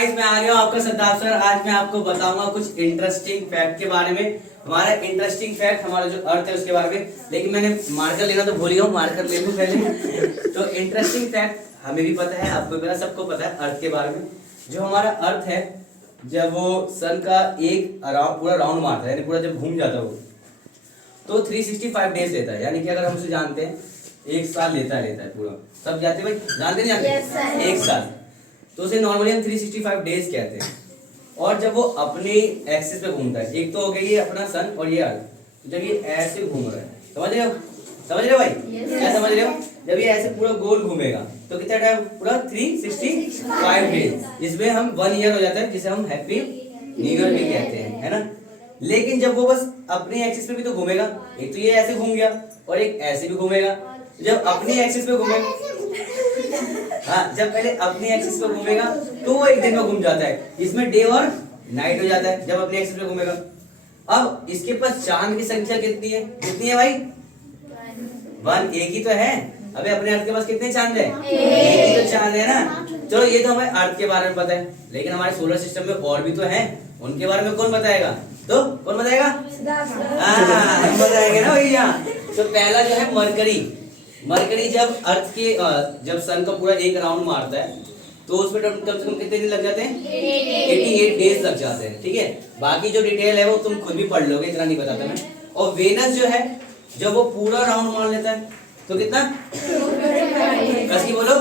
Guys, मैं आ गया हूँ आपका सद्दाम सर। आज मैं आपको बताऊंगा कुछ इंटरेस्टिंग फैक्ट के बारे में। हमारा इंटरेस्टिंग फैक्ट हमारा जो अर्थ है उसके बारे में, लेकिन मैंने मार्कर लेना तो भूल गया हूँ, मार्कर ले लूँ पहले। तो इंटरेस्टिंग फैक्ट हमें भी पता है, आपको भी पता, सबको पता है अर्थ के बारे में। जो हमारा अर्थ है, जब वो सन का एक पूरा राउंड मारता है, यानी पूरा जब घूम जाता है वो, तो 365 डेज लेता है। यानी कि अगर हम उसे जानते हैं, एक साल लेता है पूरा। सब जानते हैं भाई, जानते नहीं जानते? एक साल, तो उसे नॉर्मली हम 365 डेज कहते हैं। और जब वो अपने एक्सिस पे घूमता है, एक तो हो गया ये अपना सन और ये अर्थ, तो जब ये ऐसे घूम रहा है, समझ रहे हो? समझ रहे हो भाई? क्या समझ रहे हो? जब ये ऐसे पूरा गोल घूमेगा तो कितना टाइम? पूरा 365 डेज। इसमें हम 1 ईयर हो जाता है, जिसे हम हैप्पी न्यू ईयर भी कहते हैं, है ना। लेकिन जब वो बस अपने एक्सिस पे भी तो घूमेगा, एक तो ये ऐसे घूम गया और एक ऐसे भी घूमेगा। जब अपनी एक्सिस पे घूमेगा, हाँ, जब पहले अपनी एक्सिस पे घूमेगा तो वो एक दिन में घूम जाता है, इसमें डे और नाइट हो जाता है जब अपनी एक्सिस पे घूमेगा। अब इसके पास चांद की संख्या कितनी है? कितनी है भाई? 1, एक ही तो है। अबे अपने अर्थ के पास कितने चांद है? एक ही तो चांद है ना। चलो, ये तो हमें अर्थ के बारे में पता है, लेकिन हमारे सोलर सिस्टम में और भी तो हैं, उनके बारे में कौन बताएगा? तो कौन बताएगा? हम बताएंगे ना भैया। तो पहला जो है मरकरी। मरकरी जब अर्थ के जब सन का पूरा एक राउंड मारता है तो उसमें कम से कम कितने दिन लग जाते हैं? 88 डेज लग जाते हैं। ठीक है, बाकी जो डिटेल है वो तुम खुद भी पढ़ लोगे, इतना नहीं बताता मैं। और वेनस जो है, जब वो पूरा राउंड मार लेता है तो कितना? कस की बोलो,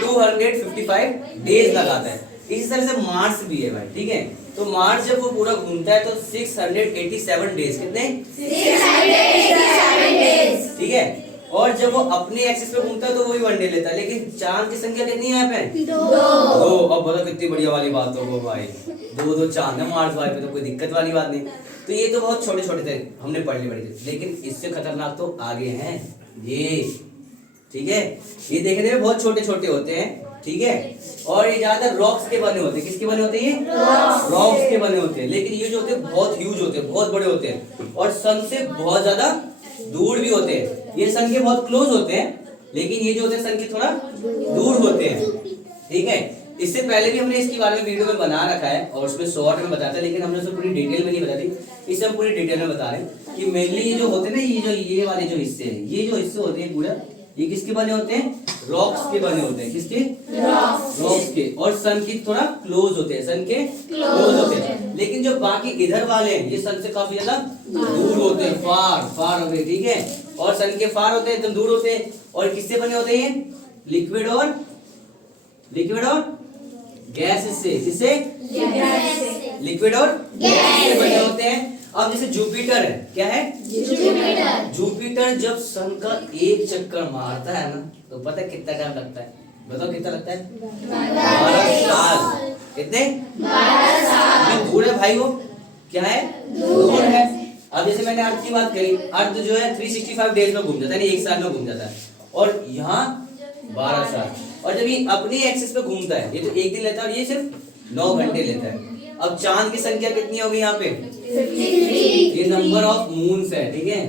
255 डेज लगाता है। इसी तरह से मार्स भी है भाई। ठीक है, तो मार्स जब वो पूरा घूमता है तो 687 डेज। कितने? 687 डेज। ठीक है, और जब वो अपने एक्सिस पे घूमता है तो वो भी 1 डे लेता है। लेकिन चांद की संख्या कितनी है यहाँ पे? 2। अब बताओ कितनी बढ़िया वाली बात हो भाई, 2 चांद है मार्स वाले पे, तो कोई दिक्कत वाली बात नहीं। तो ये तो बहुत छोटे छोटे थे, हमने पढ़ ली बड़ी थे, लेकिन इससे खतरनाक तो आगे हैं ये। ठीक है, ये देखने में बहुत छोटे छोटे होते हैं। ठीक है, और ये ज्यादातर रॉक्स के बने होते हैं। किसके बने होते हैं? ये रॉक्स के बने होते हैं। लेकिन ये जो होते हैं बहुत ह्यूज होते हैं, बहुत बड़े होते हैं, और सन से बहुत ज्यादा दूर भी होते हैं। ये सन के बहुत क्लोज होते हैं, लेकिन ये जो होते हैं सन के थोड़ा दूर होते हैं। ठीक है, इससे पहले भी हमने इसके बारे में वीडियो में बना रखा है और उसमें शॉर्ट में बताया था, लेकिन हमने उसको पूरी डिटेल में नहीं बताती। इसे हम पूरी डिटेल में बता रहे हैं कि मेनली ये जो होते हैं ना, ये वाले जो हिस्से हैं, ये जो हिस्से होते हैं पूरा, ये किसके बने होते हैं? रॉक्स के बने होते हैं। किसके? रॉक्स के। और सन की थोड़ा क्लोज होते हैं, सन के क्लोज होते हैं। लेकिन जो बाकी इधर वाले हैं, ये सन से काफी ज्यादा दूर होते हैं, फार होते हैं। ठीक है, और सन के फार होते हैं, एकदम दूर होते हैं। और किससे बने होते हैं? लिक्विड और गैस से। किससे? लिक्विड और गैस से बने होते हैं। अब जैसे जुपिटर है, क्या है? जुपिटर जब सन का एक चक्कर मारता है ना, तो पता है कितना टाइम लगता है? बताओ कितना लगता है? 12 साल। कितने? 12 साल। दूर है भाई, वो क्या है? दूर है। अब जैसे मैंने अर्थ की बात करी, अर्थ जो है 365 डेज में घूम जाता है, एक साल में घूम जाता है, और यहाँ 12 साल। और जब ये अपने एक्सिस पे घूमता है, ये तो एक दिन लेता है और ये सिर्फ 9 घंटे लेता है। अब चांद की संख्या कितनी होगी यहाँ पे? 53। ये नंबर ऑफ मून्स है। ठीक है,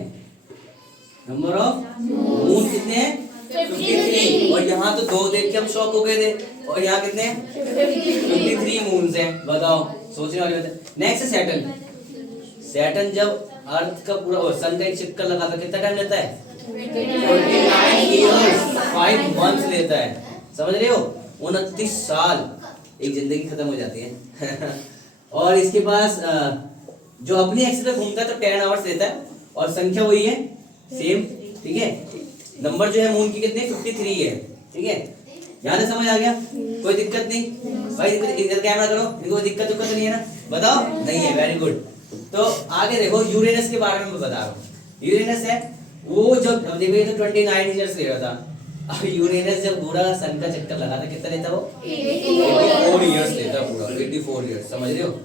नंबर ऑफ मून कितने हैं? 53। और यहाँ तो 2 देख के हम शॉक हो गए थे, और यहाँ कितने? 53 मून्स हैं। बताओ, सोचने वाली बात है। नेक्स्ट है सैटर्न। सैटर्न जब अर्थ का पूरा सन का एक चक्कर लगाता है, कितना टाइम लेता है? 49 ईयर्स, 5 मंथ्स लेता है। समझ रहे हो? 29 साल, एक जिंदगी खत्म हो जाती है। और इसके पास जो अपनी एक्सिस पे घूमता है तो 10 आवर्स लेता है, और संख्या वही है, सेम। ठीक है, नंबर जो है मून की कितने? 53 है। ठीक है, यहाँ से समझ आ गया? कोई दिक्कत नहीं भाई? इधर कैमरा करो, इनको कोई दिक्कत नहीं है ना? बताओ, नहीं है? Very good. तो आगे देखो, यूरेनस के बारे में मैं बता रहा हूँ। यूरेनस है वो, जब देखो ये तो 29 ईयर्स ले रहा था। अब यूरेनस जब पूरा सन का चक्कर लगाता, कितना लेता वो? 84 ईयर्स लेता पूरा, 84 ईयर्स। समझ रहे हो?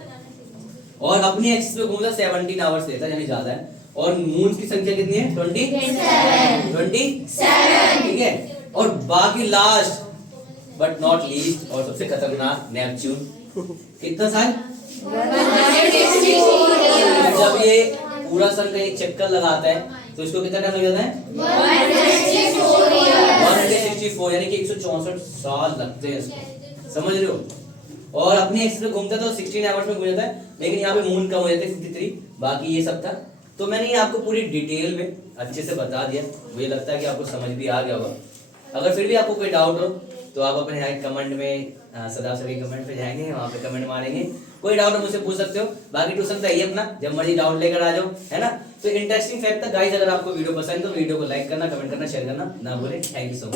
और अपनी एक्सिस पे घूमता 17 आवर्स लेता, यानी ज्यादा है। और मून की संख्या कितनी है? 27। ठीक है, और बाकी लास्ट बट नॉट लीस्ट और सबसे खतरनाक नेपच्यून, कितना साल? 164। जब ये पूरा सन का एक चक्कर लगाता है तो इसको कितना टाइम लग जाता है? 164, यानी कि 164 साल लगते हैं इसको। समझ रहे हो। और अपनी एक्सिस पे घूमता तो 16 आवर्स में घूम जाता है, लेकिन यहाँ पे मून कम हो जाते हैं 53। बाकी ये सब था, तो मैंने ये आपको पूरी डिटेल में अच्छे से बता दिया। मुझे लगता है कि आपको समझ भी आ गया होगा। अगर फिर भी आपको कोई डाउट हो तो आप अपने यहाँ कमेंट में सदा सभी कमेंट पे जाएंगे, वहाँ पे कमेंट मारेंगे, कोई डाउट हो मुझसे पूछ सकते हो। बाकी ट्यूशन तो है ही अपना, जब मर्जी डाउट लेकर आ जाओ, है ना। तो इंटरेस्टिंग फैक्ट था गाइस। अगर आपको वीडियो पसंद हो तो वीडियो को लाइक करना, कमेंट करना, शेयर करना ना भूलें। Thank you so much.